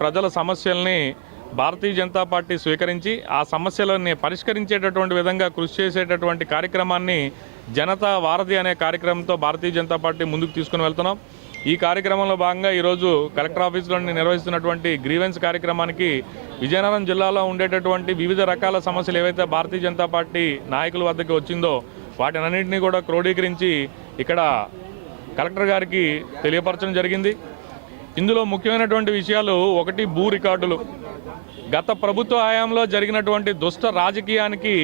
ప్రజల సమస్యల్ని భారతీయ జనతా పార్టీ స్వీకరించి ఆ సమస్యలని పరిష్కరించేటటువంటి విధంగా కృషి చేసేటటువంటి కార్యక్రమాన్ని జనతా వారధి అనే కార్యక్రమంతో భారతీయ జనతా పార్టీ ముందుకు తీసుకుని వెళ్తున్నాం. ఈ కార్యక్రమంలో భాగంగా ఈరోజు కలెక్టర్ ఆఫీసులో నిర్వహిస్తున్నటువంటి గ్రీవెన్స్ కార్యక్రమానికి విజయనగరం జిల్లాలో ఉండేటటువంటి వివిధ రకాల సమస్యలు ఏవైతే భారతీయ జనతా పార్టీ నాయకుల వద్దకు వచ్చిందో వాటినన్నింటినీ కూడా క్రోడీకరించి ఇక్కడ కలెక్టర్ గారికి తెలియపరచడం జరిగింది. ఇందులో ముఖ్యమైనటువంటి విషయాలు ఒకటి భూ రికార్డులు. గత ప్రభుత్వ హయాంలో జరిగినటువంటి దుష్ట రాజకీయానికి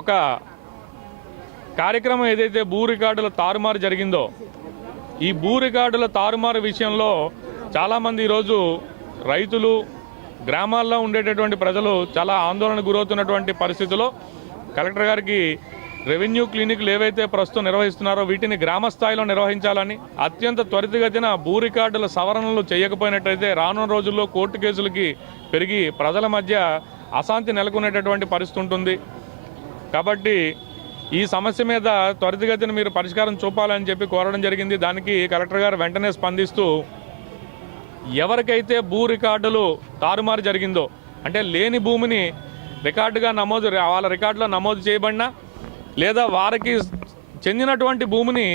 ఒక కార్యక్రమం ఏదైతే భూ రికార్డుల తారుమారు జరిగిందో ఈ భూ రికార్డుల తారుమారు విషయంలో చాలామంది ఈరోజు రైతులు గ్రామాల్లో ఉండేటటువంటి ప్రజలు చాలా ఆందోళన గురవుతున్నటువంటి పరిస్థితిలో కలెక్టర్ గారికి రెవెన్యూ క్లినిక్లు ఏవైతే ప్రస్తుతం నిర్వహిస్తున్నారో వీటిని గ్రామ స్థాయిలో నిర్వహించాలని, అత్యంత త్వరితగతిన భూ రికార్డుల సవరణలు చేయకపోయినట్టయితే రానున్న రోజుల్లో కోర్టు కేసులకి పెరిగి ప్రజల మధ్య అశాంతి నెలకొనేటటువంటి పరిస్థితి ఉంటుంది. కాబట్టి ఈ సమస్య మీద త్వరితగతిన మీరు పరిష్కారం చూపాలని చెప్పి కోరడం జరిగింది. దానికి కలెక్టర్ గారు వెంటనే స్పందిస్తూ ఎవరికైతే భూ రికార్డులు తారుమారు జరిగిందో అంటే లేని భూమిని రికార్డుగా వాళ్ళ రికార్డులో నమోదు చేయబడినా లేదా వారికి చెందినటువంటి భూమిని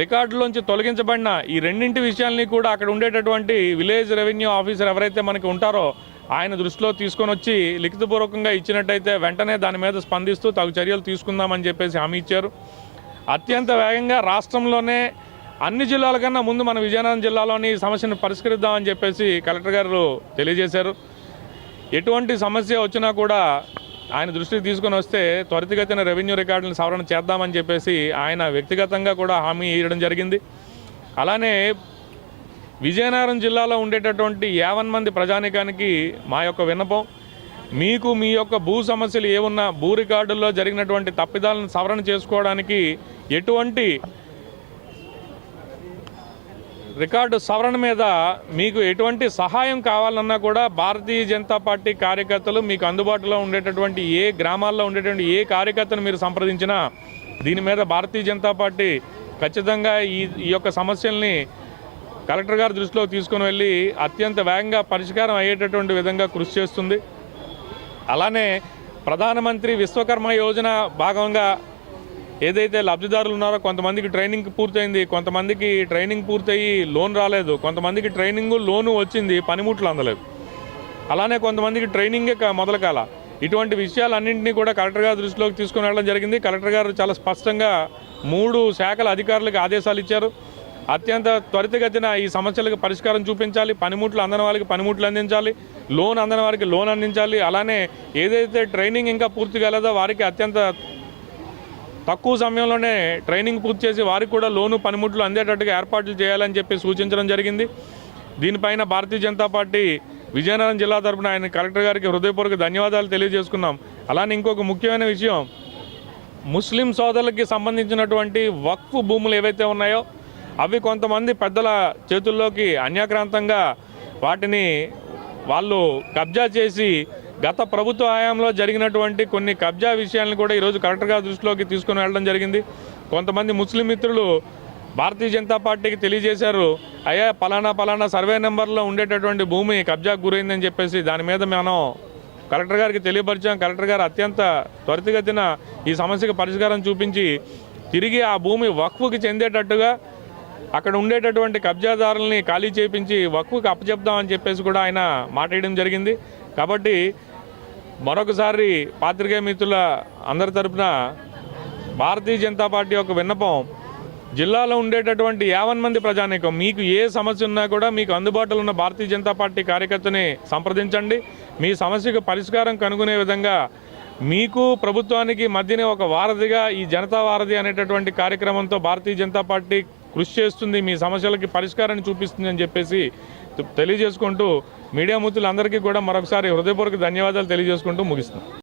రికార్డులోంచి తొలగించబడిన ఈ రెండింటి విషయాల్ని కూడా అక్కడ ఉండేటటువంటి విలేజ్ రెవెన్యూ ఆఫీసర్ ఎవరైతే మనకి ఉంటారో ఆయన దృష్టిలో తీసుకొని వచ్చి లిఖితపూర్వకంగా ఇచ్చినట్టయితే వెంటనే దాని మీద స్పందిస్తూ తగు చర్యలు తీసుకుందామని చెప్పేసి హామీ ఇచ్చారు. అత్యంత వేగంగా రాష్ట్రంలోనే అన్ని జిల్లాల కన్నా ముందు మన విజయనగరం జిల్లాలోని ఈ సమస్యను పరిష్కరిద్దామని చెప్పేసి కలెక్టర్ గారు తెలియజేశారు. ఎటువంటి సమస్య వచ్చినా కూడా ఆయన దృష్టికి తీసుకొని వస్తే త్వరితగతిన రెవెన్యూ రికార్డులను సవరణ చేద్దామని చెప్పేసి ఆయన వ్యక్తిగతంగా కూడా హామీ ఇవ్వడం జరిగింది. అలానే విజయనగరం జిల్లాలో ఉండేటటువంటి 50 మంది ప్రజానీకానికి మా యొక్క విన్నపం, మీకు మీ యొక్క భూ సమస్యలు ఏమున్నా భూ రికార్డుల్లో జరిగినటువంటి తప్పిదాలను సవరణ చేసుకోవడానికి ఎటువంటి రికార్డు సవరణ మీద మీకు ఎటువంటి సహాయం కావాలన్నా కూడా భారతీయ జనతా పార్టీ కార్యకర్తలు మీకు అందుబాటులో ఉండేటటువంటి ఏ గ్రామాల్లో ఉండేటువంటి ఏ కార్యకర్తను మీరు సంప్రదించినా దీని మీద భారతీయ జనతా పార్టీ ఖచ్చితంగా ఈ యొక్క సమస్యల్ని కలెక్టర్ గారి దృష్టిలో తీసుకుని వెళ్ళి అత్యంత వేగంగా పరిష్కారం అయ్యేటటువంటి విధంగా కృషి చేస్తుంది. అలానే ప్రధానమంత్రి విశ్వకర్మ యోజన భాగంగా ఏదైతే లబ్ధిదారులు ఉన్నారో కొంతమందికి ట్రైనింగ్ పూర్తయింది, కొంతమందికి ట్రైనింగ్ పూర్తయి లోన్ రాలేదు, కొంతమందికి ట్రైనింగ్ లోను వచ్చింది పనిముట్లు అందలేదు, అలానే కొంతమందికి ట్రైనింగే మొదలు కాల. ఇటువంటి విషయాలన్నింటినీ కూడా కలెక్టర్ గారి దృష్టిలోకి తీసుకుని వెళ్ళడం జరిగింది. కలెక్టర్ గారు చాలా స్పష్టంగా 3 శాఖల అధికారులకు ఆదేశాలు ఇచ్చారు. అత్యంత త్వరితగతిన ఈ సమస్యలకు పరిష్కారం చూపించాలి, పనిముట్లు అందని వారికి పనిముట్లు అందించాలి, లోన్ అందని వారికి లోన్ అందించాలి, అలానే ఏదైతే ట్రైనింగ్ ఇంకా పూర్తి కాలేదో వారికి అత్యంత తక్కువ సమయంలోనే ట్రైనింగ్ పూర్తి చేసి వారికి కూడా లోను పనిముట్లు అందేటట్టుగా ఏర్పాట్లు చేయాలని చెప్పి సూచించడం జరిగింది. దీనిపైన భారతీయ జనతా పార్టీ విజయనగరం జిల్లా తరపున ఆయన కలెక్టర్ గారికి హృదయపూర్వక ధన్యవాదాలు తెలియజేసుకున్నాం. అలానే ఇంకొక ముఖ్యమైన విషయం, ముస్లిం సోదరులకి సంబంధించినటువంటి వక్ఫ్ భూములు ఏవైతే ఉన్నాయో అవి కొంతమంది పెద్దల చేతుల్లోకి అన్యాక్రాంతంగా వాటిని వాళ్ళు కబ్జా చేసి గత ప్రభుత్వ హయాంలో జరిగినటువంటి కొన్ని కబ్జా విషయాలను కూడా ఈరోజు కలెక్టర్ గారి దృష్టిలోకి తీసుకుని వెళ్ళడం జరిగింది. కొంతమంది ముస్లిం మిత్రులు భారతీయ జనతా పార్టీకి తెలియజేశారు, అయ్యా పలానా సర్వే నెంబర్లో ఉండేటటువంటి భూమి కబ్జాకు గురైందని చెప్పేసి. దాని మీద మనం కలెక్టర్ గారికి తెలియపరిచాం. కలెక్టర్ గారు అత్యంత త్వరితగతిన ఈ సమస్యకు పరిష్కారం చూపించి తిరిగి ఆ భూమి వక్ఫ్కి చెందేటట్టుగా అక్కడ ఉండేటటువంటి కబ్జాదారుల్ని ఖాళీ చేయించి వక్ఫ్కి అప్పచెప్దామని చెప్పేసి కూడా ఆయన మాట్లాడడం జరిగింది. కాబట్టి మరొకసారి పాత్రికేయ మిత్రుల అందరి తరపున భారతీయ జనతా పార్టీ యొక్క విన్నపం, జిల్లాలో ఉండేటటువంటి 50 మంది ప్రజానీకం మీకు ఏ సమస్య ఉన్నా కూడా మీకు అందుబాటులో ఉన్న భారతీయ జనతా పార్టీ కార్యకర్తని సంప్రదించండి. మీ సమస్యకు పరిష్కారం కనుగొనే విధంగా మీకు ప్రభుత్వానికి మధ్యనే ఒక వారధిగా ఈ జనతా వారధి అనేటటువంటి కార్యక్రమంతో భారతీయ జనతా పార్టీ కృషి చేస్తుంది, మీ సమస్యలకి పరిష్కారాన్ని చూపిస్తుంది అని చెప్పేసి తెలియజేసుకుంటూ మీడియా మిత్రులందరికీ కూడా మరొకసారి హృదయపూర్వక ధన్యవాదాలు తెలియజేసుకుంటూ ముగిస్తున్నాం.